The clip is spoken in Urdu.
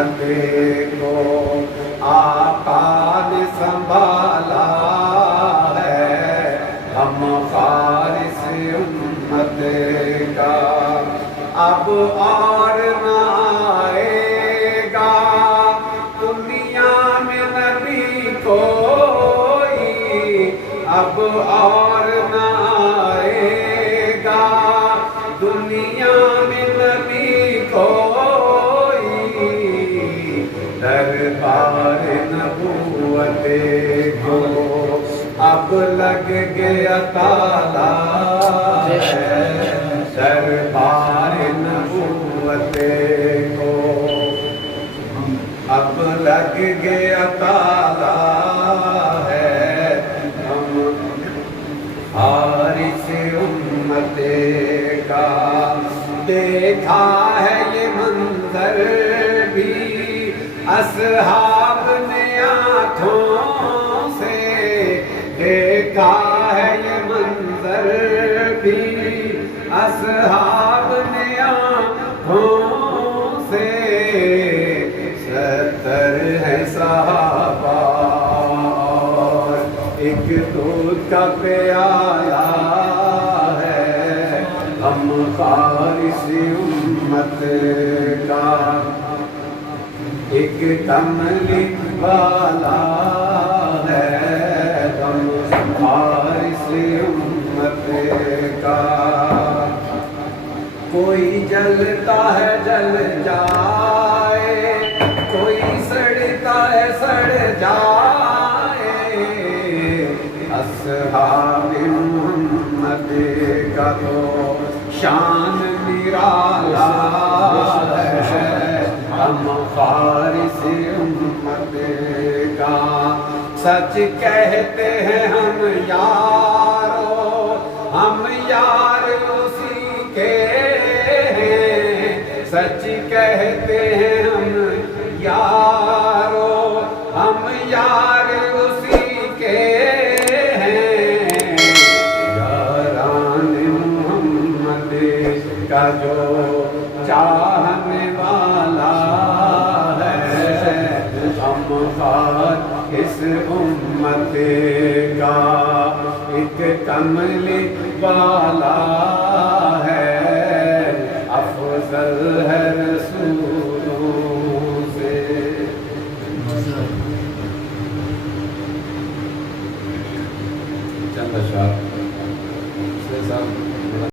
امت کو آقا نے سنبھالا ہے، ہم فارس امت کا اب اور نہ آئے گا دنیا میں نبی کوئی، اب اور نہ آئے گا دنیا میں نبی کوئی، دربار نبوت کو اب لگ گیا تالا ہے، دربار نبوت کو اب لگ گیا تالا ہے، ہم حارث امت کا دیکھا ہے یہ منظر بھی اصحاب نے آنکھوں سے، دیکھا ہے یہ منظر بھی اصحاب نے آنکھوں سے، 70 ہے صحابہ ایک دودھ کا پیالہ ہے، ہم فارس امت کا ایک کملی والا ہے، ہم فارس امت کا کوئی جلتا ہے جل جائے، کوئی سڑتا ہے سڑ جائے، اصحاب محمد کا تو شان نرالا ہے، ہم فارس امت کا سچ کہتے ہیں ہم یارو، ہم یار اسی کے ہیں، سچ کہتے ہیں ہم یارو، ہم یار اسی کے ہیں، یاران محمد کا جو چاہنے والا ہے، ہم فارس امت کا ایک کملی والا ہے، افضل ہے رسولوں سے۔ چند اشعار